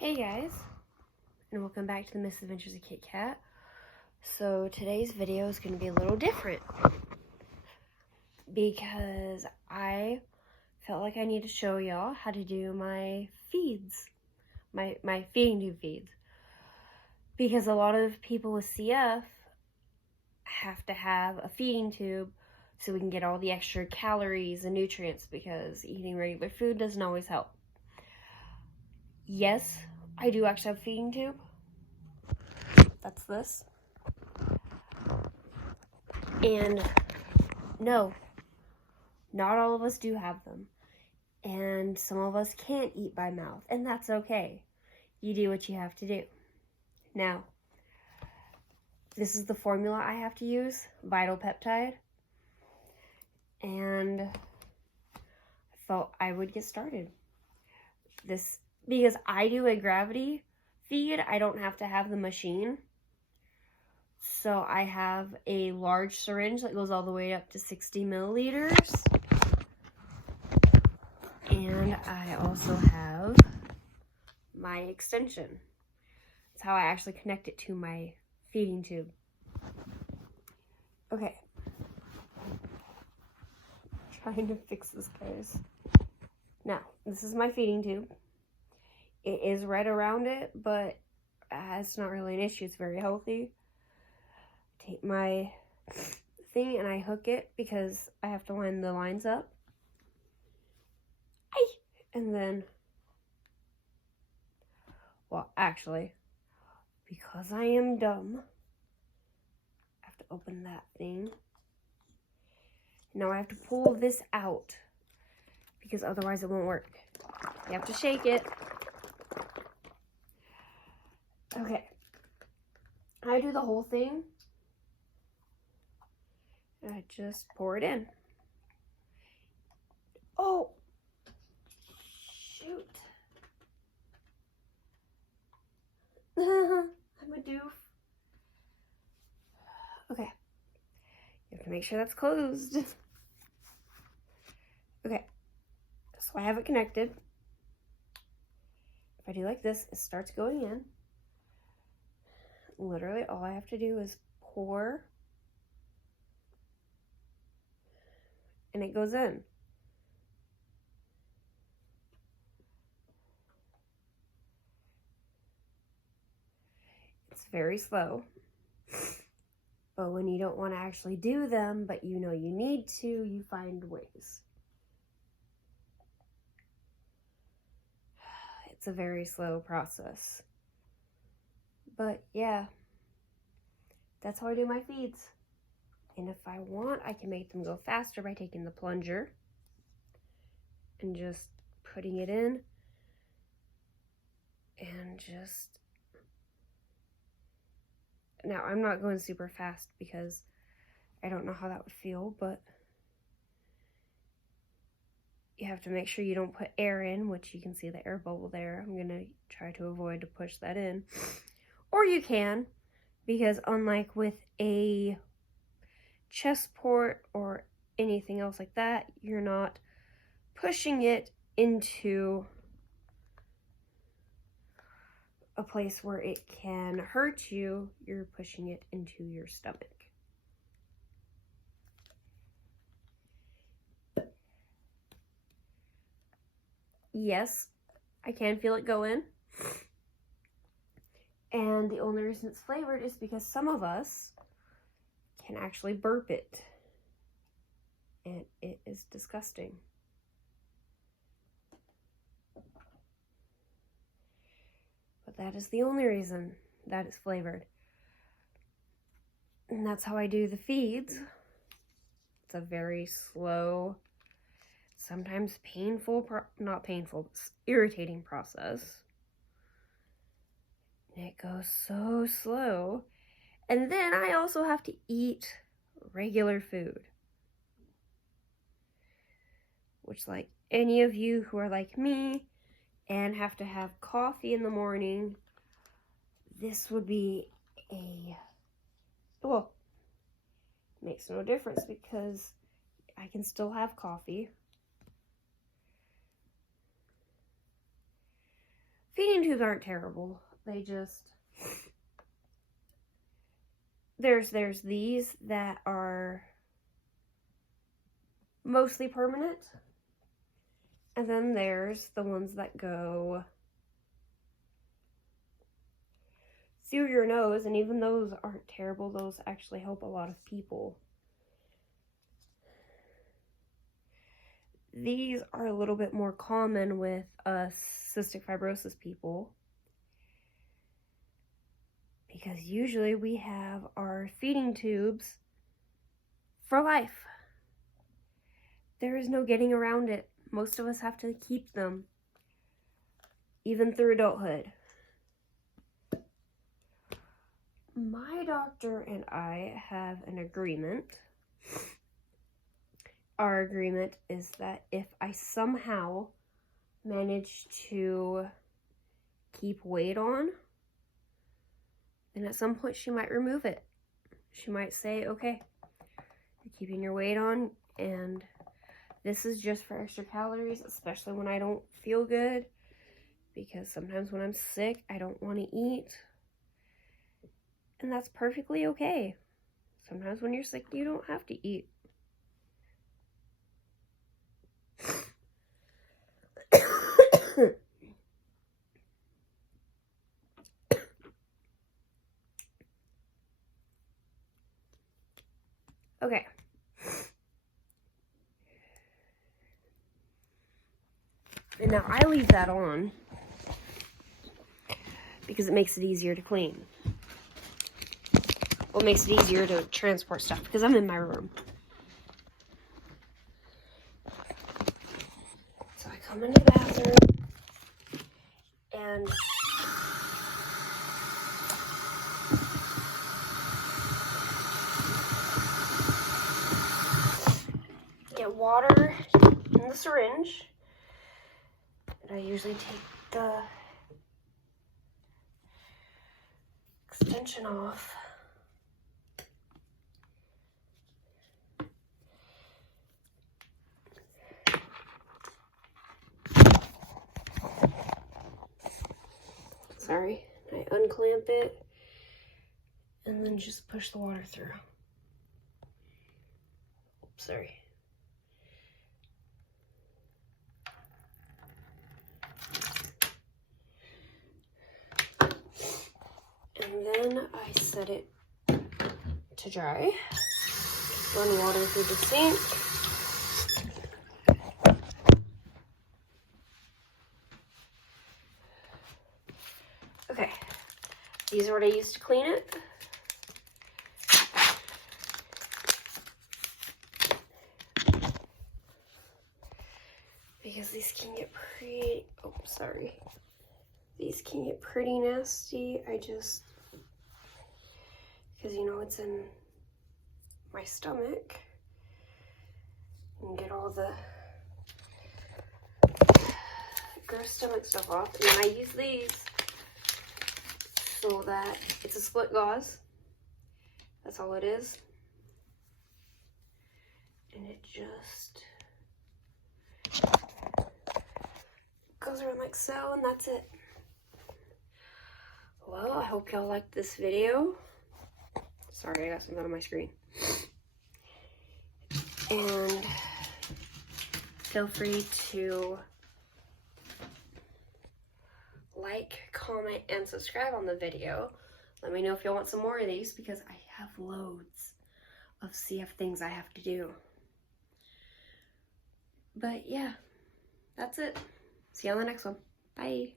Hey guys, and welcome back to the Misadventures of Kit Kat. So today's video is going to be a little different because I felt like I need to show y'all how to do my feeds, my feeding tube feeds. Because a lot of people with CF have to have a feeding tube so we can get all the extra calories and nutrients, because eating regular food doesn't always help. Yes, I do actually have a feeding tube. That's this. And no, not all of us do have them. And some of us can't eat by mouth, and that's okay. You do what you have to do. Now, this is the formula I have to use, Vital Peptide. And I thought I would get started. Because I do a gravity feed, I don't have to have the machine. So I have a large syringe that goes all the way up to 60 milliliters. And I also have my extension. That's how I actually connect it to my feeding tube. Okay. Trying to fix this, guys. Now, this is my feeding tube. It is red around it, but it's not really an issue. It's very healthy. Take my thing and I hook it because I have to line the lines up. And then, well, actually, because I am dumb, I have to open that thing. Now I have to pull this out because otherwise it won't work. You have to shake it. Okay. I do the whole thing. And I just pour it in. Oh! Shoot. I'm a doof. Okay. You have to make sure that's closed. Okay. So I have it connected. If I do like this, it starts going in. Literally all I have to do is pour. And it goes in. It's very slow. But when you don't want to actually do them, but you know you need to, you find ways. It's a very slow process. But yeah, that's how I do my feeds. And if I want, I can make them go faster by taking the plunger and just putting it in and just... Now, I'm not going super fast because I don't know how that would feel, but you have to make sure you don't put air in, which you can see the air bubble there. I'm going to try to avoid to push that in. Or you can, because unlike with a chest port or anything else like that, you're not pushing it into a place where it can hurt you. You're pushing it into your stomach. Yes, I can feel it go in. And the only reason it's flavored is because some of us can actually burp it. And it is disgusting. But that is the only reason that it's flavored. And that's how I do the feeds. It's a very slow, sometimes painful, not painful, but irritating process. And it goes so slow. And then I also have to eat regular food. Which, like any of you who are like me and have to have coffee in the morning, this would be well, makes no difference because I can still have coffee. feeding tubes aren't terrible. They just, there's these that are mostly permanent, and then there's the ones that go through your nose, and even those aren't terrible. Those actually help a lot of people. These are a little bit more common with us cystic fibrosis people, because usually we have our feeding tubes for life. There is no getting around it. Most of us have to keep them, even through adulthood. My doctor and I have an agreement. Our agreement is that if I somehow manage to keep weight on, then at some point she might remove it. She might say, okay, you're keeping your weight on, and this is just for extra calories, especially when I don't feel good, because sometimes when I'm sick, I don't want to eat, and that's perfectly okay. Sometimes when you're sick, you don't have to eat. Okay. And now I leave that on because it makes it easier to clean. Well, it makes it easier to transport stuff because I'm in my room. So I come into the bathroom and get water in the syringe. And I usually take the extension off. Sorry, I unclamp it and then just push the water through. Oops, sorry. And then I set it to dry. Run water through the sink. Okay, these are what I used to clean it. Because these can get pretty, oh, sorry. These can get pretty nasty. Because you know it's in my stomach. And get all the gross stomach stuff off. And then I use these so that it's a split gauze. That's all it is. And it just goes around like so, and that's it. Well, I hope y'all liked this video. Sorry, I got something on my screen. And feel free to like, comment, and subscribe on the video. Let me know if y'all want some more of these, because I have loads of CF things I have to do. But yeah, that's it. See you on the next one. Bye.